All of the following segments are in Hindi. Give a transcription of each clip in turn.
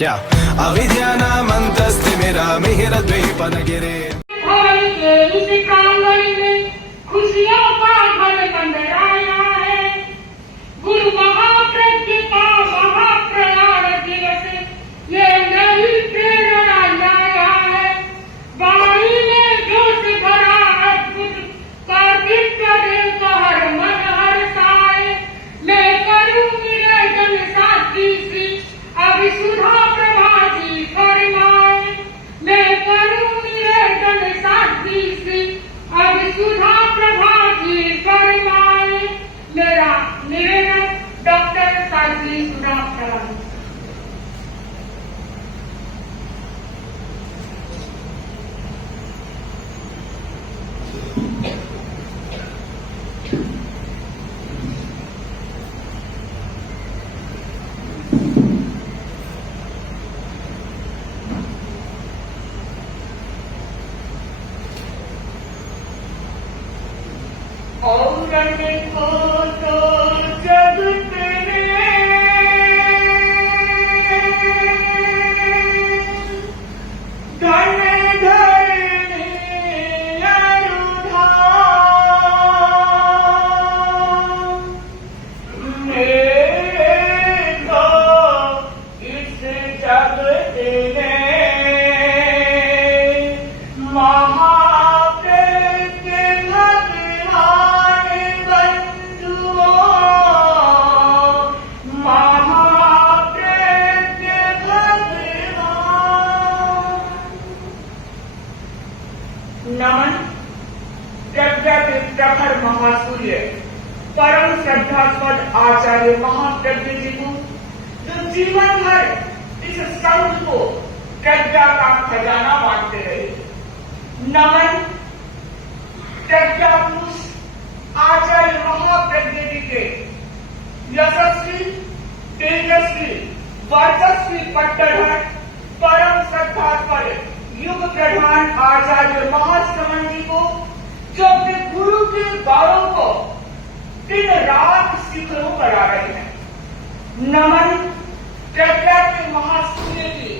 क्या अविद्यानामन्तस्तिमिरामिहिरद्वीपनगिरे इस प्रांगण में खुशियों का घर मंडराया है। गुरु महाप्रज्ञ का महाप्रयाण दिवस ये नई प्रेरणा लाया है। वाणी में जोश भरा अद्भुत कार्तिक का हर मन हर्षाए। मैं करूं निवेदन साथी श्री अभिसुधा प्रभा जी फरमाए। मैं करूं निवेदन साथी श्री अभिसुधा प्रभा जी फरमाए। मेरा निवेदन डॉक्टर साजी सुधा प्रभा। और देखो तो जगत ने धन धरणी अनुधान देखो इस जगत ने नमन प्रखर महासूर्य परम श्रद्धास्पद आचार्य महाप्रज्ञ जी को जो जीवन भर इस संघ को प्रज्ञा का खजाना बांटते रहे। नमन प्रज्ञा पुरुष आचार्य महाप्रज्ञ जी के यशस्वी तेजस्वी वर्चस्वी पट्टधर परम श्रद्धास्पद युग प्रधान आचार्य महाश्रमण जी को जो अपने गुरु के गौरव को दिन रात शिखरों पर आ रहे हैं। नमन प्रज्ञा के महासूर्य की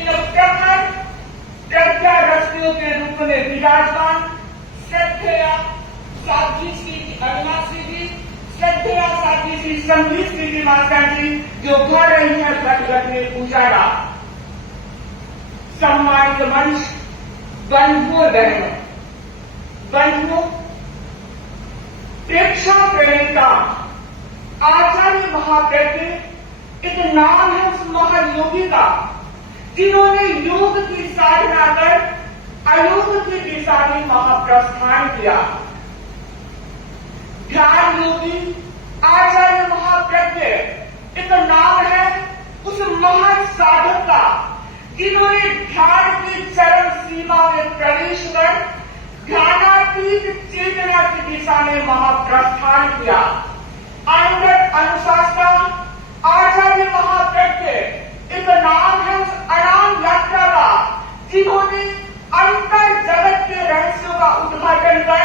इन प्रखर प्रज्ञा रश्मियों के रूप में विराजमान श्रद्धेया साध्वी श्री अविनाशी जी, श्रद्धेया साध्वी श्री संगीत श्री माता जी जो कर रही है प्रकट में उजाला। सम्मानित मंच, बंधुओं बहनों, प्रेक्षा प्रणेता आचार्य महाप्रज्ञ एक नाम है उस महायोगी का जिन्होंने योग की साधना कर अयोग की दिशा में महाप्रस्थान किया। ध्यान योगी आचार्य महाप्रज्ञ एक नाम है उस महान साधक का जिन्होंने ध्यान की चरम सीमा में प्रवेश कर ध्यानातीत चेतना की दिशा में महाप्रस्थान किया। अंडर अनुशासन आचार्य महाप्रज्ञ एक नाम है उस अनाम यात्रा का जिन्होंने अंतर जगत के रहस्यों का उद्घाटन कर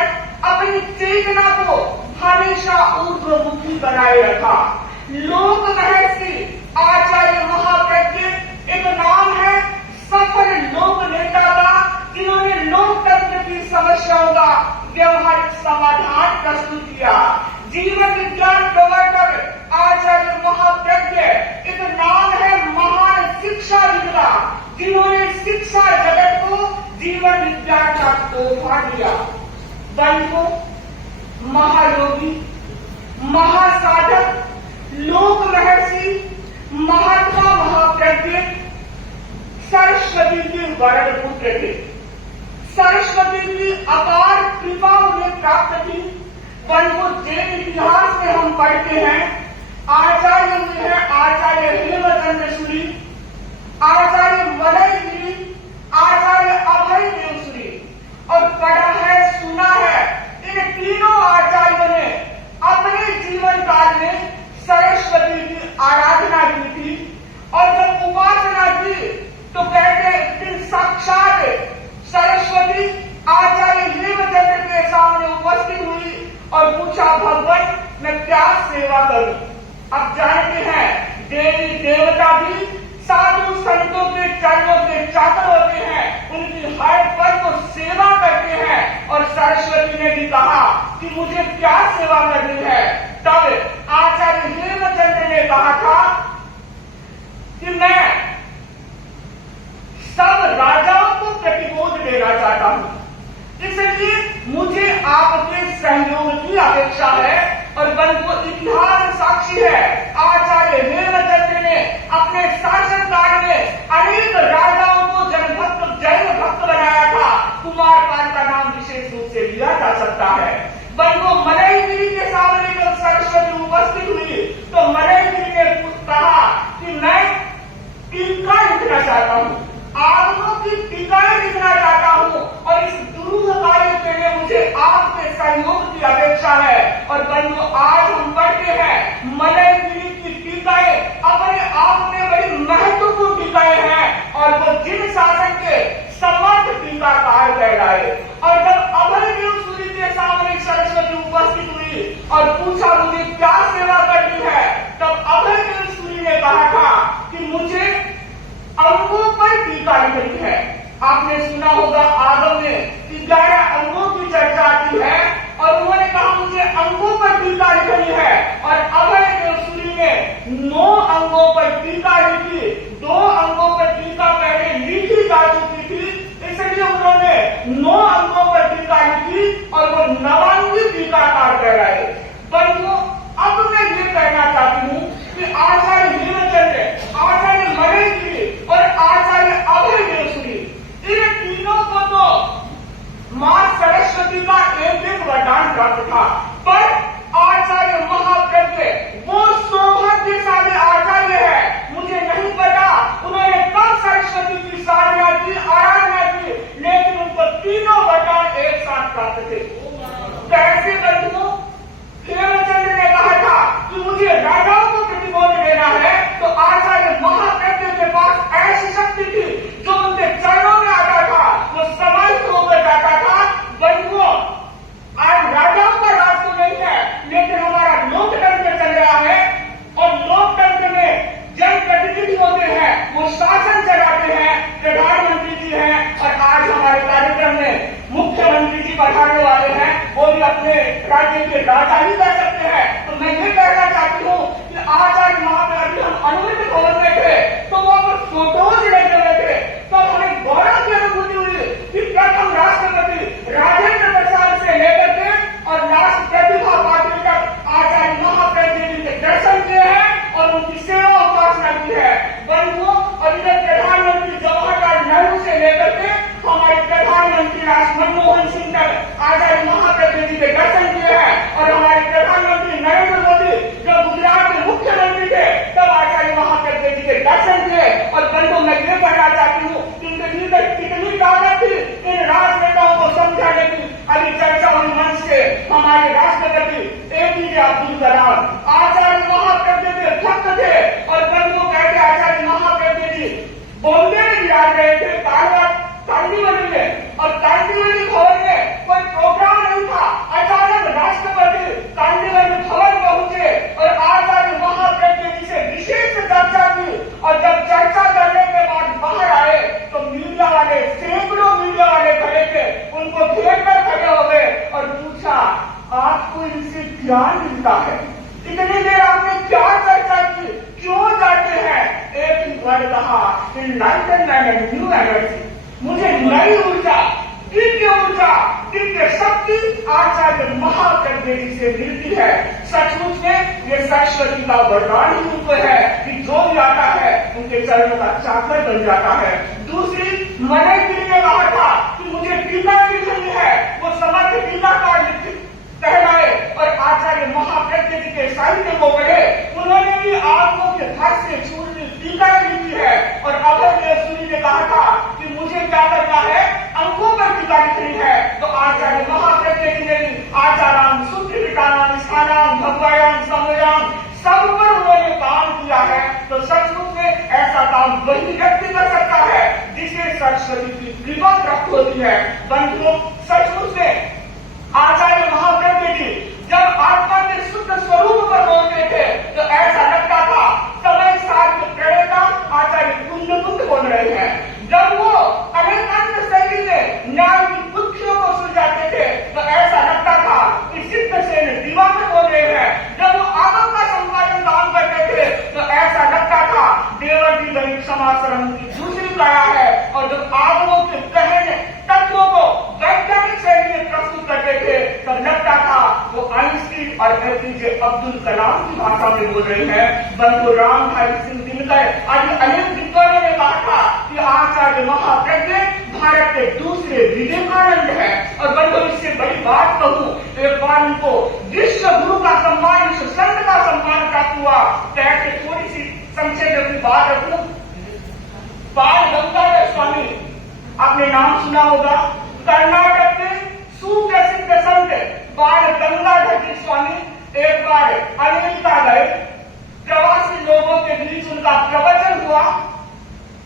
अपनी चेतना को हमेशा ऊर्ध्वमुखी बनाए रखा। लोक महर्षि आचार्य महाप्रज्ञ एक नाम है सफल लोक नेता का जिन्होंने लोकतंत्र की समस्याओं का व्यवहारिक समाधान प्रस्तुत किया। जीवन विज्ञान प्रवर्तक आचार्य महाप्रज्ञ एक नाम है महान शिक्षाविद का जिन्होंने शिक्षा जगत को जीवन विज्ञान का तोहफा दिया। बंधुओं, महायोगी, महासाधक, लोक महर्षि, महात्मा महाप्रज्ञ सरस्वती के वरण पुत्र थे। सरस्वती की अपार कृपा उन्हें प्राप्त थी। बंधुओं, जैन इतिहास में हम पढ़ते हैं आचार्य में है आचार्य हेमचंद्र सूरी, आचार्य मलयगिरी, आचार्य अभय देवसूरी और पढ़ा है सुना है इन तीनों आचार्यों ने अपने जीवन काल में सरस्वती की आराधना की थी और जब उपासना की तो कहते दिन साक्षात सरस्वती आचार्य हेमचंद्र के सामने उपस्थित हुई और पूछा, भगवान मैं क्या सेवा करूं। अब जानते हैं देवी देवता भी साधु संतों के चरणों के चाकर होते हैं, उनकी हर पल को सेवा करते हैं। और सरस्वती ने भी कहा कि मुझे क्या सेवा करनी है। तब आचार्य हेमचंद्र ने कहा था कि मैं सब राजाओं को प्रतिबोध देना चाहता हूं, इसलिए मुझे आपके सहयोग की अपेक्षा है। और बंधुओं, इतिहास साक्षी है, आचार्य हेमचंद्र ने अपने शासनकाल में अनेक राजाओं को जनभक्त जैन भक्त बनाया था। कुमारपाल का नाम विशेष रूप से लिया जा सकता है। बंधुओं, मलयगिरी के सामने जब सरस्वती उपस्थित हुई तो मलयगिरी ने कहा कि मैं टीका लिखना चाहता हूं, आगमों की टीकाएं लिखना चाहता हूं, और इस दुरूह कार्य के लिए मुझे आपके सहयोग की अपेक्षा है। और बंधुओं, आज हम पढ़ते हैं मलयगिरी की टीकाएं अपने आप में बड़ी महत्वपूर्ण टीकाएं हैं, और वो जिन शासक के समर्थ टीकाकार कहलाए। और जब अभयदेव सूरी के सामने सरस्वती उपस्थित हुई और पूछा मुझे क्या सेवा करनी है, तब अभयदेव सूरी ने कहा था कि मुझे अंगों पर टीका लिखनी है। आपने सुना होगा आगम में 11 अंगों की चर्चा आती है, और उन्होंने कहा मुझे अंगों पर टीका लिखनी है। और अभयदेव सूरी ने 9 अंगों पर टीका लिखी। 2 अंगों पर टीका पहले लिखी जा चुकी थी, इसलिए उन्होंने 9 अंगों पर टीका लिखी और वो 9वीं टीकाकार कहलाए। बंधुओं, अब मैं ये कहना चाहती हूं कि आचार्य हेमचंद्र, आचार्य मलयगिरी और आचार्य अभयदेव सूरी, इन तीनों को तो मां सरस्वती का एक वरदान प्राप्त था, पर आचार्य महाप्रज्ञ वो सौभाग्यशाली आचार्य है। मुझे नहीं पता उन्होंने कब सरस्वती की साधना की, आराधना की, लेकिन उनको तीनों वरदान एक साथ प्राप्त थे। कैसे बंधुओं? हेमचंद्र ने कहा था कि मुझे राजाओं को प्रतिबोध देना है, तो आचार्य महाप्रज्ञ के पास ऐसी शक्ति थी जो उनके चरणों में आता था, वो समाहित होकर जाता था। बंधुओं, आज राजाओं का राज तो नहीं है, लेकिन हमारा लोकतंत्र चल रहा है, और लोकतंत्र में जनप्रतिनिधि होते हैं, वो शासन चलाते हैं, प्रधानमंत्री जी हैं। और आज हमारे कार्यक्रम में मुख्यमंत्री जी पधारने वाले हैं, वो भी अपने राज्य के राजा ही कर सकते हैं। तो मैं ये कहना चाहती हूँ कि आचार्य महाप्रज्ञ, हम अनुमति भवन में थे तो वो फोटोज लगे हुए थे, तो हमें गौरव की अनुभूति हुई कि प्रथम राष्ट्रपति राजेंद्र प्रसाद से लेकर के और लास्ट प्रतिभा पाटिल तक आचार्य महाप्रज्ञ जी के दर्शन किए हैं और उनकी सेवा उपासना की है। बंधुओं, और इधर प्रधानमंत्री जवाहरलाल नेहरू से लेकर के हमारे प्रधानमंत्री मनमोहन सिंह तक आचार्य महाप्रज्ञ जी के दर्शन किए हैं। और हमारे प्रधानमंत्री नरेंद्र मोदी जब गुजरात के मुख्यमंत्री थे तब आचार्य महाप्रज्ञ जी के दर्शन किए। और बंधुओं, मैं ये कहना चाहती हूँ कि इनके भीतर कितनी ताकत थी इन राजनेताओं को समझाने की। अभी चर्चा हुई मंच से हमारे राष्ट्रपति APJ अब्दुल कलाम आचार्य महाप्रज्ञ के भक्त थे। और बंधुओं, कहते आचार्य महाप्रज्ञ जी बॉम्बे में विराज रहे थे, कांदीवली में, और कांदीवली भवन में कोई प्रोग्राम नहीं था। अचानक राष्ट्रपति कांदीवली भवन पहुंचे और आचार्य महाप्रज्ञ जी से विशेष चर्चा की। और जब चर्चा करने के बाद बाहर आए तो मीडिया वाले, सैकड़ों मीडिया वाले खड़े थे, उनको घेर कर खड़े हो गए और पूछा, आपको इनसे क्या मिलता है? इतनी देर आपने क्या चर्चा की, क्यों जाते हैं? एक ही वर्ड कहा, एनलाइटनमेंट एंड न्यू एनर्जी। मुझे नई ऊर्जा, दिव्य शक्ति आचार्य महाप्रज्ञ जी से मिलती है। सचमुच में ये सरस्वती का वरदान ही उनको है कि जो भी आता है उनके चरणों का चाकर बन जाता है। दूसरी, मलयगिरी ने कहा था कि मुझे टीका लिखनी है, वो समर्थ टीकाकार कहलाए। और आचार्य महाप्रज्ञ जी के साहित्य को पढ़े, उन्होंने भी आगमों के भाष्य चूर्ण टीका लिखी है। और अभयदेव सूरी ने कहा था कि मुझे क्या करना है, अंगों पर टीका लिखनी है। तो आचार्य महाप्रज्ञ जी ने आचाराम, सूत्रपिटानाम, स्थानाम, भगवायाम, समयाम, सब पर उन्होंने काम किया है। तो सचमुच में ऐसा काम वही व्यक्ति कर सकता है जिसे सरस्वती की कृपा प्राप्त होती है। बंधुओं, सचमुच में आचार्य महाप्रज्ञ जी जब आत्मा के शुद्ध स्वरूप पर पहुंचते थे तो ऐसा लगता था समय साल के प्रणेता आचार्य और एपीजे अब्दुल कलाम की भाषा में बोल रहे हैं। बंधु रामधारी सिंह दिनकर आदि अनेक विद्वानों ने कहा था कि आचार्य महाप्रज्ञ भारत के दूसरे विवेकानंद है। और बंधु इससे बड़ी बात कहूं, एक बार उनको विश्व गुरु का सम्मान, विश्व संत का सम्मान प्राप्त हुआ। कैसे थोड़ी सी संक्षेप में अपनी बात रखूं। बाल गंगाधर स्वामी, आपने नाम सुना होगा। कर्नाटक के सुप्रसिद्ध संत बाल गंगाधर जी स्वामी एक बार अमेरिका गए। प्रवासी लोगों के बीच उनका प्रवचन हुआ।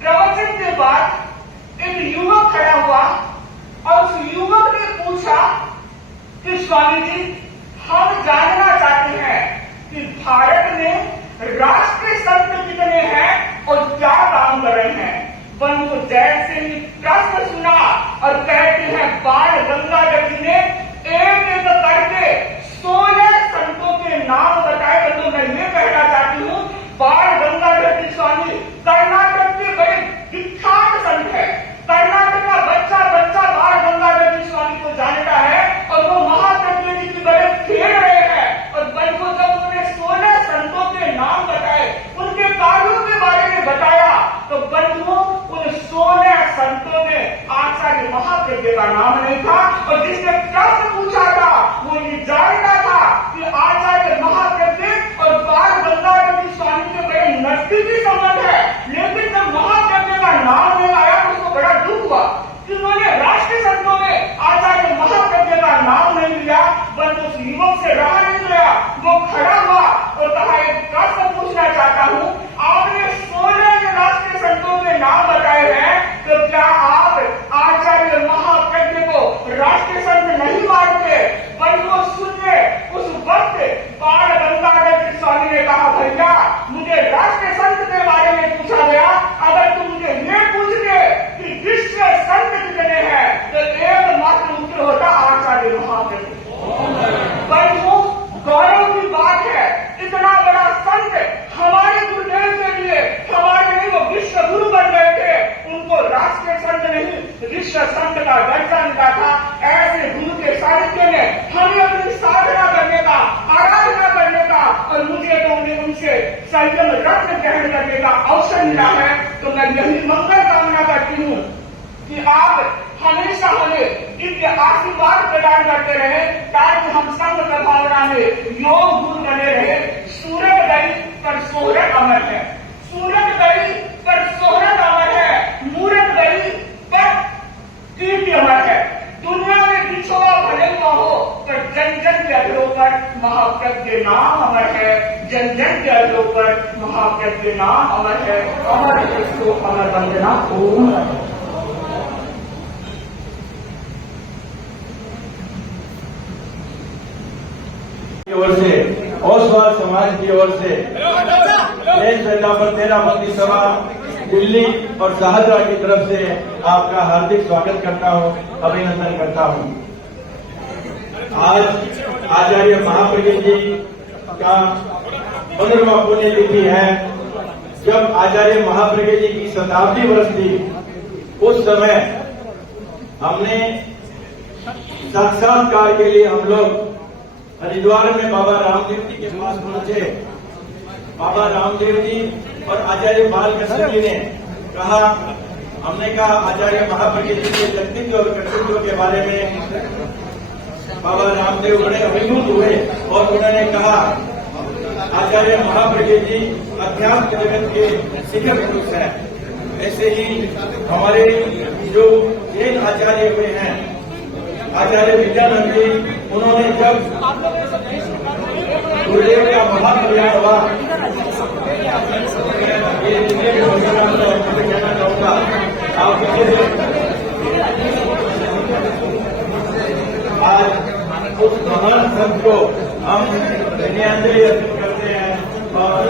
प्रवचन के बाद एक युवक खड़ा हुआ और उस युवक ने पूछा कि स्वामी जी, हम जानना चाहते हैं कि भारत में राष्ट्रीय संत कितने हैं और क्या काम कर रहे हैं। बंधु जैसे ही प्रश्न सुना और कहते हैं बाल गंगाधर जी ने एक एक करके 16 संतों के नाम बताए। तो मैं ये कहना चाहती हूँ, बाल गंगाधर जी स्वामी कर्नाटक के बड़े विख्यात संत है। कर्नाटक का बच्चा बच्चा बाल गंगाधर जी स्वामी को जानता है और वो महाप्रज्ञ जी की बड़े खेल रहे हैं। और बंधु जब उन्होंने 16 संतों के नाम बताए, उनके कार्यों के बारे में बताया, तो बंधु उन 16 संतों में आचार्य महाप्रज्ञ का नाम नहीं था। और जिसने प्रश्न पूछा था वो ये जानता था कि आचार्य महाप्रज्ञ और बाल गंगाधर जी स्वामी के बड़े नजदीकी संबंध है। लेकिन जब महाप्रज्ञ का नाम नहीं आया तो उसको बड़ा दुख हुआ कि उन्होंने राष्ट्रीय संतों में आचार्य महाप्रज्ञ का नाम नहीं लिया। बस उस युवक से रहा नहीं गया, वो खड़ा हुआ और कहा, एक प्रश्न पूछना चाहता हूँ, आपने 16 राष्ट्रीय संतों के नाम बताए हैं, तो क्या आप आचार्य महाप्रज्ञ को राष्ट्रीय संत नहीं मानते? पर वो सुनिए, उस वक्त बाल गंगाधर जी स्वामी ने कहा, भैया मुझे राष्ट्रीय संत के बारे में पूछा गया, अगर तुम मुझे ये पूछते कि विश्व संत कितने हैं तो एकमात्र उत्तर होता आचार्य महाप्रज्ञ। पर वो गौरव की बात है, इतना बड़ा संत हमारे गुरुदेव के लिए, हमारे लिए वो विश्व गुरु बन गए थे। उनको राष्ट्रीय संत नहीं, विश्व संत का दर्जा मिला था। ऐसे गुरु के सानिध्य में हमें अपनी साधना करने का, आराधना करने का और मुझे तो उनसे संयम रत्न ग्रहण करने का अवसर मिला है। तो मैं यही मंगल कामना करती हूँ कि आप हमेशा हमें दिव्य आशीर्वाद प्रदान करते रहे, ताकि हम संघ भावना में योग गुरु बने रहे। सूरत गई पर सोहरत अमर है, सूरत गई पर सोहरत अमर है, मूरत गई पर कीर्ति अमर है। दुनिया में बिछोड़ा भले हुआ हो पर जन जन के अधरों पर महाप्रज्ञ नाम अमर है, जन जन के अधरों पर महाप्रज्ञ नाम अमर है। अमर इसको अमर वंदना ओम। ओर से ओसवाल समाज की ओर से देश पर तेरा बंदी सभा दिल्ली और शाहजहां की तरफ से आपका हार्दिक स्वागत करता हूं, अभिनंदन करता हूं। आज आचार्य महाप्रज्ञ जी का 15वां पुण्यतिथि है। जब आचार्य महाप्रज्ञ जी की शताब्दी वर्ष थी, उस समय हमने साक्षात्कार के लिए हम लोग हरिद्वार में बाबा रामदेव जी के पास पहुंचे। बाबा रामदेव जी और आचार्य बालकृष्ण जी ने कहा, हमने कहा आचार्य महाप्रज्ञ जी के व्यक्तित्व और कर्तृत्व के बारे में। बाबा रामदेव बड़े अभिभूत हुए और उन्होंने कहा, आचार्य महाप्रज्ञ जी अध्यात्म जगत के शिखर पुरुष हैं। ऐसे ही हमारे जो जैन आचार्य हुए हैं, आचार्य विद्यानंद जी, उन्होंने जब गुरुदेव का महाकल्याण हुआ, ये कहना चाहूंगा आप आज उस महान संत को हम धन्यवाद करते हैं और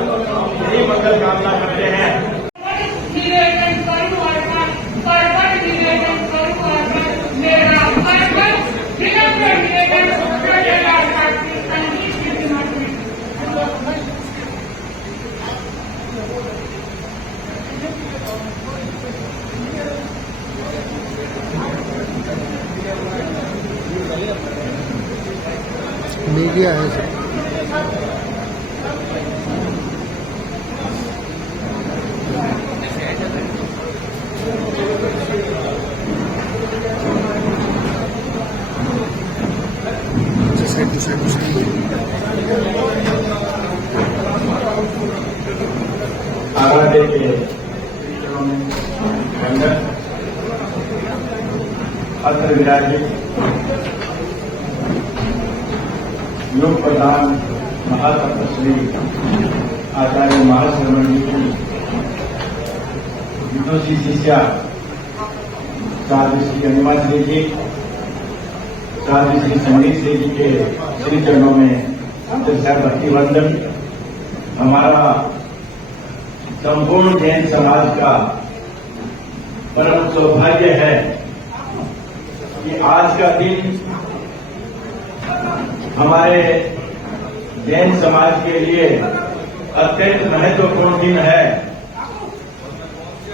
यही मंगल कामना करते हैं। मीडिया है सर। आराध्य के मंडल अत्र विराजित योग प्रधान महातपस्वी आचार्य महाश्रवण जी की विदुषी शिष्या साधु श्री अनिमाश्री जी, साधु श्री संगीत श्री जी के श्री चरणों में भक्ति वंदन। हमारा संपूर्ण जैन समाज का परम सौभाग्य है कि आज का दिन हमारे जैन समाज के लिए अत्यंत महत्वपूर्ण दिन है।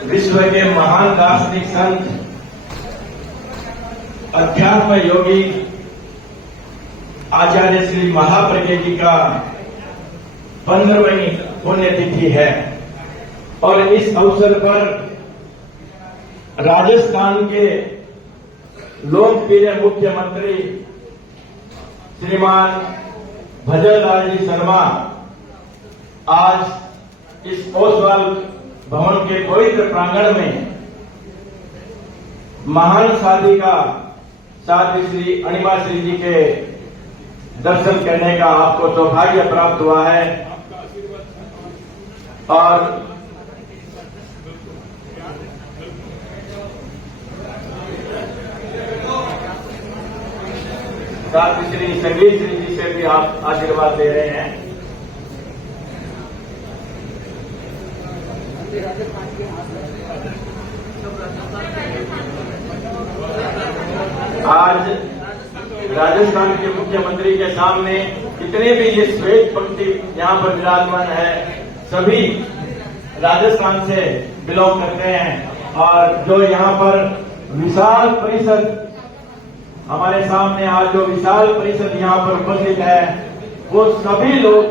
विश्व के महान दार्शनिक संत अध्यात्म योगी आचार्य श्री महाप्रज्ञ जी का 15वीं पुण्यतिथि है और इस अवसर पर राजस्थान के लोकप्रिय मुख्यमंत्री श्रीमान भजनलाल जी शर्मा आज इस ओसवाल भवन के पवित्र प्रांगण में महान साधिका साध्वी श्री अनिमाश्री जी के दर्शन करने का आपको सौभाग्य प्राप्त हुआ है और साथ श्री संगीत श्री जी से भी आप आशीर्वाद दे रहे हैं। आज राजस्थान के मुख्यमंत्री के सामने जितने भी ये श्वेत पंक्ति यहाँ पर विराजमान है सभी राजस्थान से बिलोंग करते हैं और जो यहाँ पर विशाल परिषद हमारे सामने आज जो विशाल परिषद यहाँ पर उपस्थित है वो सभी लोग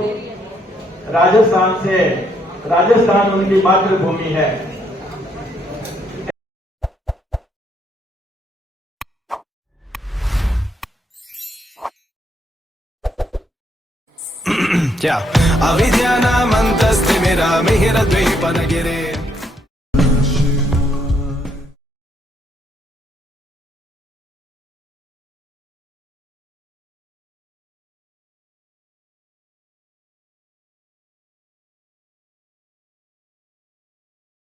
राजस्थान उनकी मातृभूमि है। क्या अविद्यानामन्तस्तिमिरामिहिरद्वीपनगिरे